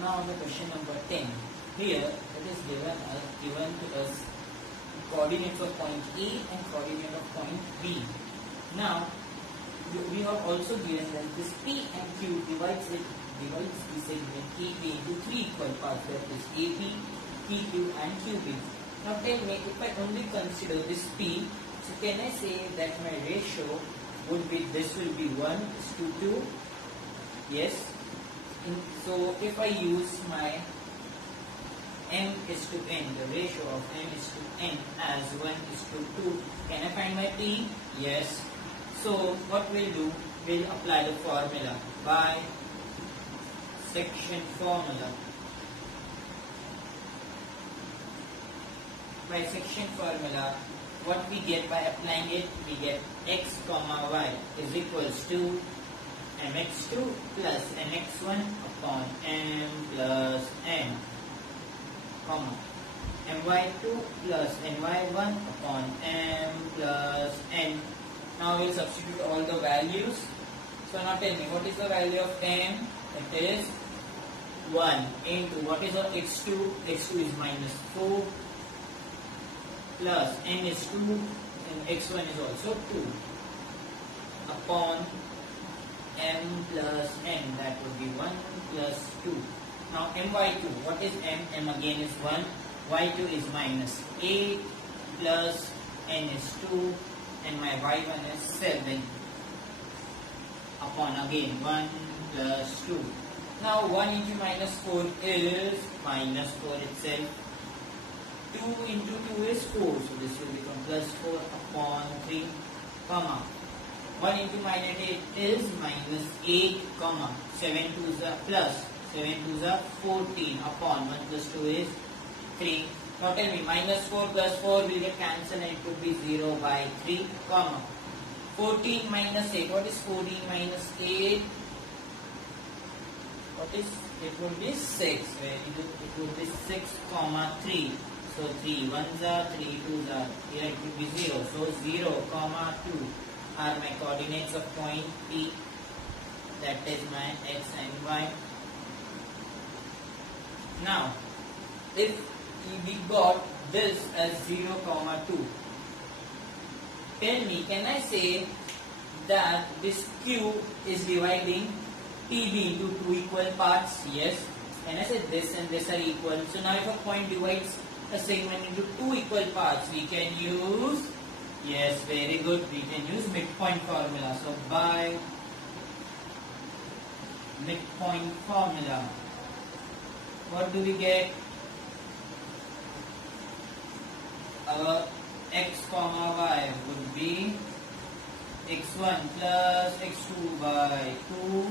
Now the question number 10. Here it is given to us coordinates of point A and coordinate of point B. Now we have also given that this P and Q divides the segment AB into three equal parts, that is AB, PQ and QB. Now tell me, if I only consider this P, so can I say that my ratio would be, this will be 1:2? Yes. So if I use my m:n, the ratio of m:n as 1:2, can I find my P? Yes. So what we'll do, we'll apply the formula by section formula. By section formula, what we get by applying it, we get x comma y is equals to mx2 plus mx1 upon m plus n, comma my2 plus my1 upon m plus n. Now we will substitute all the values. So now tell me, what is the value of m? It is 1 into, what is the x2? x2 is minus 4 plus n is 2 and x1 is also 2 upon m plus n, that would be 1 plus 2. Now my2, what is m? m again is 1, y2 is minus 8 plus n is 2 and my y1 is 7 upon again 1 plus 2. Now 1 into minus 4 is minus 4 itself. 2 into 2 is 4, so this will become plus 4 upon 3, comma 1 into minus 8 is minus 8, comma 7 2s are plus 7 2s are 14 upon 1 plus 2 is 3. Now tell me, minus 4 plus 4 will get cancelled and it would be 0 by 3, comma 14 minus 8. What is 14 minus 8? What is, it would be 6. Very good. It would be 6, comma 3. So 3 1s are, 3 2s are. Here it would be 0. So 0, comma 2 are my coordinates of point P. That is my x and y. Now, if we got this as 0, comma 2, tell me, can I say that this Q is dividing PB into two equal parts? Yes. Can I say this and this are equal? So now if a point divides a segment into two equal parts, we can use, yes, very good, we can use midpoint formula. So by midpoint formula, what do we get? Our x comma y would be x1 plus x2 by 2,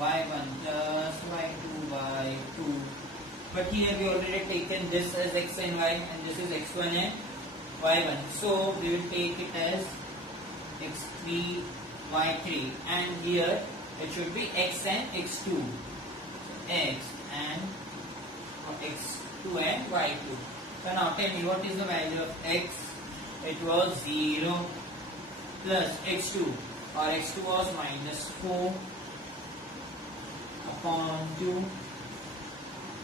y1 plus y2 by 2. But here we already taken this as x and y, and this is x1 and y1. So we will take it as x3, y3, and here it should be x and x2. X and x2 and y2. So now tell me, what is the value of x? It was 0 plus x2, or x2 was minus 4 upon 2,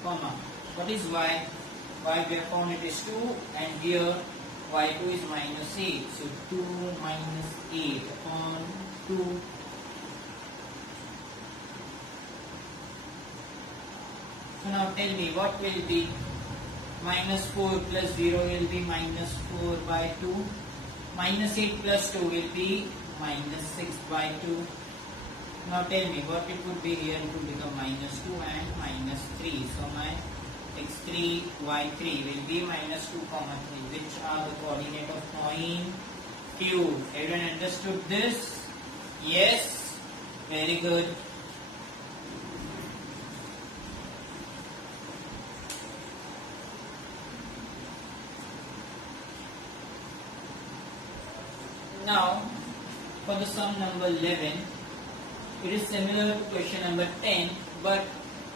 comma, what is y? Y we have found it is 2, and here y2 is minus 8. So 2 minus 8 upon 2. So now tell me, what will be? Minus 4 plus 0 will be minus 4 by 2. Minus 8 plus 2 will be minus 6 by 2. Now tell me, what it would be here? It would become minus 2 and minus 3. So my x3, y3 will be minus 2, comma 3, which are the coordinate of point Q. Everyone understood this? Yes? Very good. Now, for the sum number 11, it is similar to question number 10, but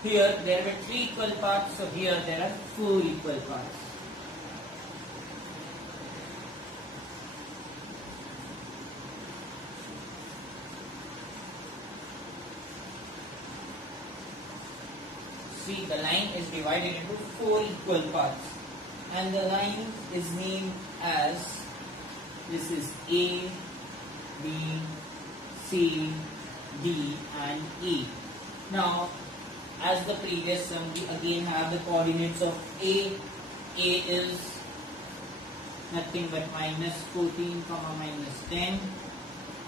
here there were 3 equal parts, so here there are 4 equal parts. see the line is divided into 4 equal parts, and the line is named as, this is A, B, C, D and E. Now, as the previous sum, we again have the coordinates of A. A is nothing but minus 14 comma minus 10,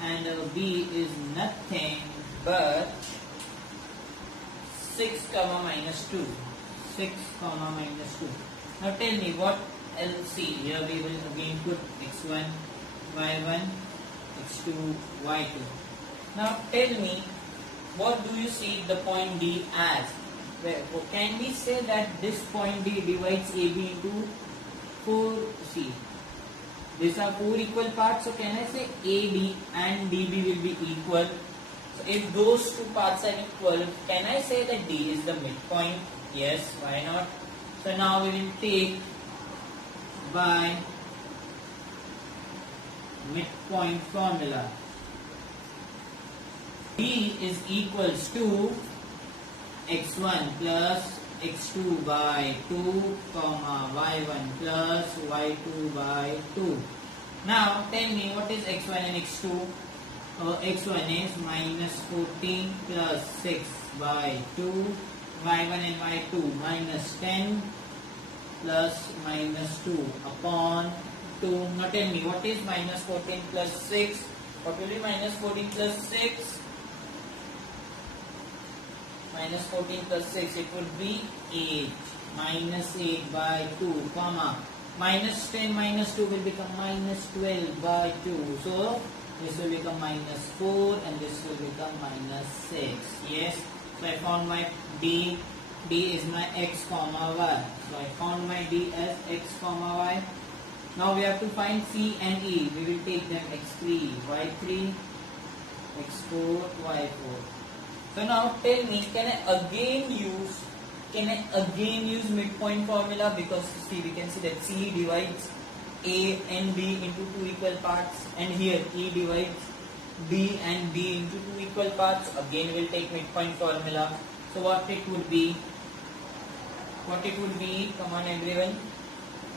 and B is nothing but 6 comma minus 2. 6 comma minus 2. Now tell me what else. See, here we will again put x1, y1, x2, y2. Now tell me, what do you see the point D as? Can we say that this point D divides AB into 4? See, these are 4 equal parts, so can I say AD and DB will be equal? So if those two parts are equal, can I say that D is the midpoint? Yes, why not? So now we will take by midpoint formula. D is equals to x1 plus x2 by 2 comma y1 plus y2 by 2. Now tell me what is x1 and x2. X1 is minus 14 plus 6 by 2, y1 and y2 minus 10 plus minus 2 upon 2. Now tell me what is minus 14 plus 6. What will be minus 14 plus 6? Minus 14 plus 6, it would be 8. Minus 8 by 2, comma. Minus 10 minus 2 will become minus 12 by 2. So, this will become minus 4 and this will become minus 6. Yes. So, I found my D. D is my x comma y. So, I found my D as x comma y. Now, we have to find C and E. We will take them x3, y3, x4, y4. So now tell me, can I again use midpoint formula? Because see, we can see that C divides A and B into 2 equal parts, and here E divides B and D into 2 equal parts. Again we'll take midpoint formula. So what it would be? Come on everyone.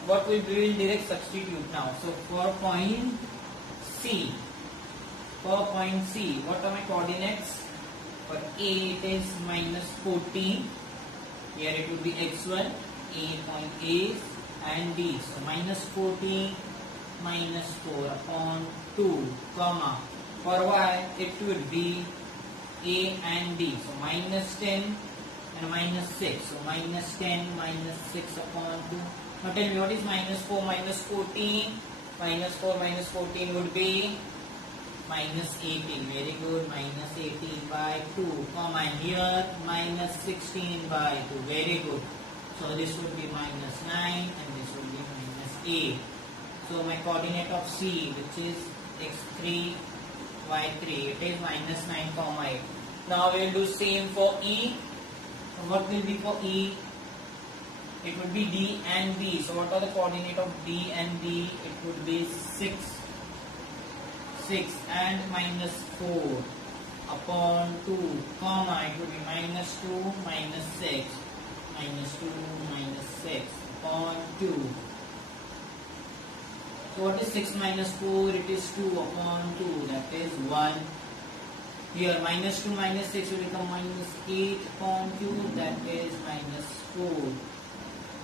What we will direct substitute now. So for point C, what are my coordinates? For A it is minus 14, here it would be x1, A point A and D. So minus 14 minus 4 upon 2, comma. For Y it would be A and D. So minus 10 and minus 6. So minus 10 minus 6 upon 2. Now tell me what is minus 4 minus 14? Minus 4 minus 14 would be minus 18. Very good. Minus 18 by 2, comma, and here minus 16 by 2. Very good. So this would be minus 9 and this would be minus 8. So my coordinate of C, which is x3, y3, it is minus 9 comma 8. Now we will do same for E. So what will be for E? It would be D and B. So what are the coordinate of D and B? It would be 6 and minus 4 upon 2, comma, it would be minus 2 minus 6, minus 2 minus 6 upon 2. So what is 6 minus 4? It is 2 upon 2, that is 1. Here minus 2 minus 6 will become minus 8 upon 2, that is minus 4.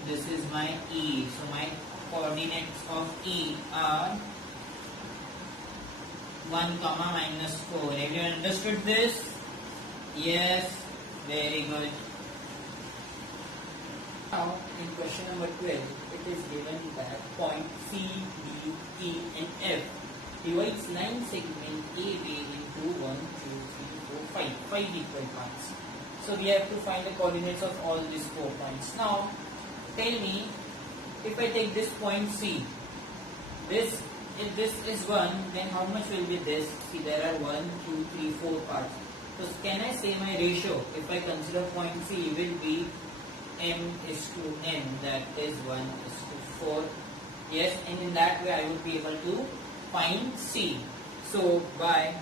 This is my E. So my coordinates of E are 1 comma minus 4. Have you understood this? Yes, very good. Now in question number 12, it is given that point C, D, E and F divides line segment AB into 1, 2, 3, 4, 5 equal parts. So we have to find the coordinates of all these 4 points. Now tell me, if I take this point C, if this is 1, then how much will be this? See, there are 1, 2, 3, 4 parts. So can I say my ratio, if I consider point C, will be M is to N, that is 1 is to 4. Yes, and in that way I would be able to find C. So by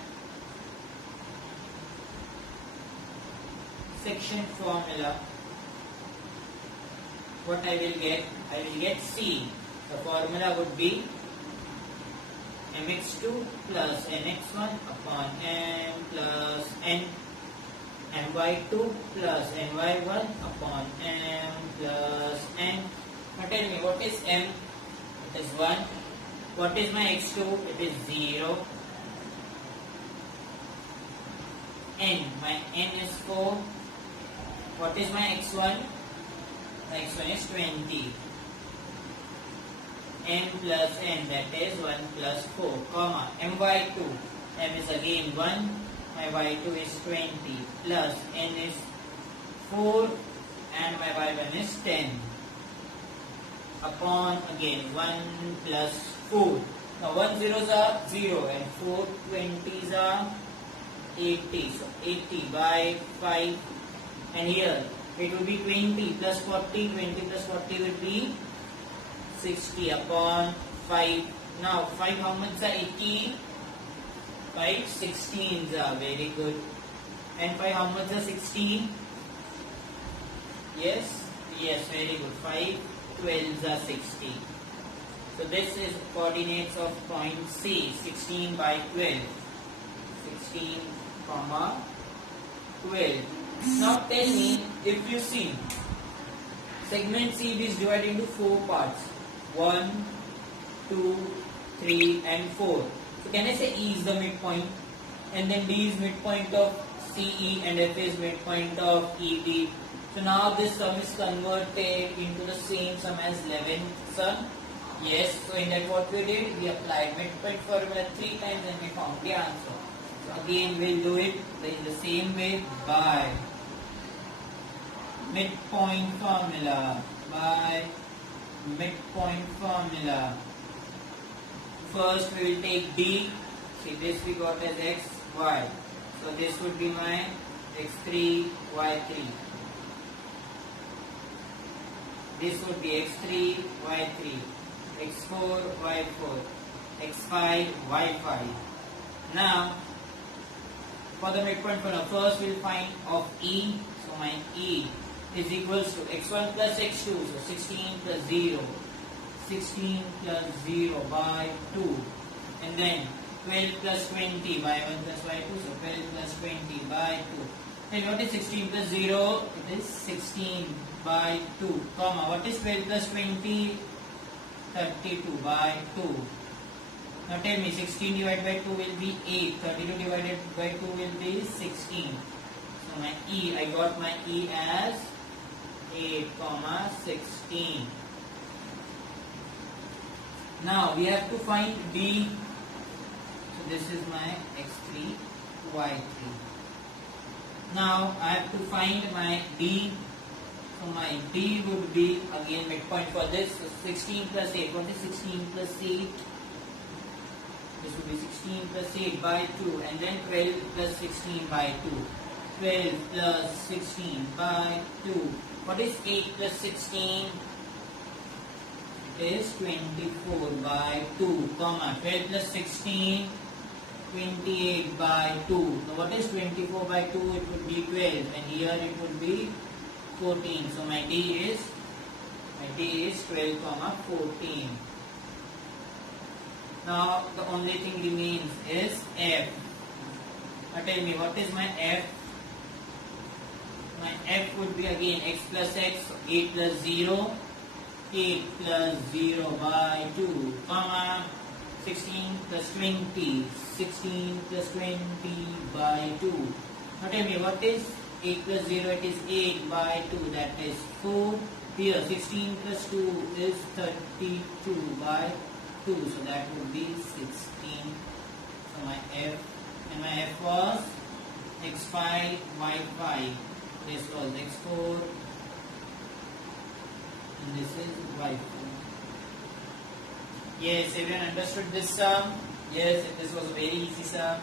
section formula, what I will get? I will get C. The formula would be mx2 plus nx1 upon m plus n, my2 plus my1 upon m plus n. Now tell me, what is m? It is 1. What is my x2? It is 0. N, my n is 4. What is my x1? My x1 is 20. M plus n, that is 1 plus 4, comma, my2, m is again 1, my y2 is 20, plus n is 4, and my y1 is 10, upon again 1 plus 4. Now 1 zeros are 0 and 4 20s are 80, so 80 by 5, and here it will be 20 plus 40, 20 plus 40 will be 60 upon 5. Now 5 how much are 80? 5 16s are, very good. And 5 how much are 60? Yes, very good. 5 12s are 60. So this is coordinates of point C, 16 by 12. 16 comma 12. Now tell me, if you see segment CB is divided into 4 parts. 1, 2, 3 and 4. So can I say E is the midpoint, and then D is midpoint of CE and F is midpoint of ED. So now this sum is converted into the same sum as 11 sum. Yes, so in that what we did, we applied midpoint formula 3 times and we found the answer. So again we'll do it in the same way by midpoint formula. First we will take D. See, this we got as x, y. So this would be my x3, y3. This would be x3, y3, x4, y4, x5, y5. Now, for the midpoint formula, first we will find of E. So my E is equals to x1 plus x2, so 16 plus 0. 16 plus 0 by 2, and then 12 plus 20 by 1 plus y2, so 12 plus 20 by 2. And what is 16 plus 0? It is 16 by 2, comma, what is 12 plus 20? 32 by 2. Now tell me, 16 divided by 2 will be 8, 32 divided by 2 will be 16. So my E, I got my E as 8, 16. Now we have to find D. So this is my x3, y3. Now I have to find my D. So my D would be again midpoint for this. So 16 plus 8. What is 16 plus 8? This would be 16 plus 8 by 2, and then 12 plus 16 by 2. 12 plus 16 by 2. What is 8 plus 16? Is 24 by 2, comma, 12 plus 16, 28 by 2. Now what is 24 by 2? It would be 12, and here it would be 14. So my D is 12, comma 14. Now the only thing remains is F. Now tell me, what is my F? My F would be again x plus x, so 8 plus 0. 8 plus 0 by 2, comma, 16 plus 20, 16 plus 20 by 2. Now tell me, what is 8 plus 0? It is 8 by 2, that is 4. Here 16 plus 2 is 32 by 2, so that would be 16. So my F, and my F was x5, y5. This was x4. And this is y4. Yes, everyone understood this sum? Yes, this was a very easy sum.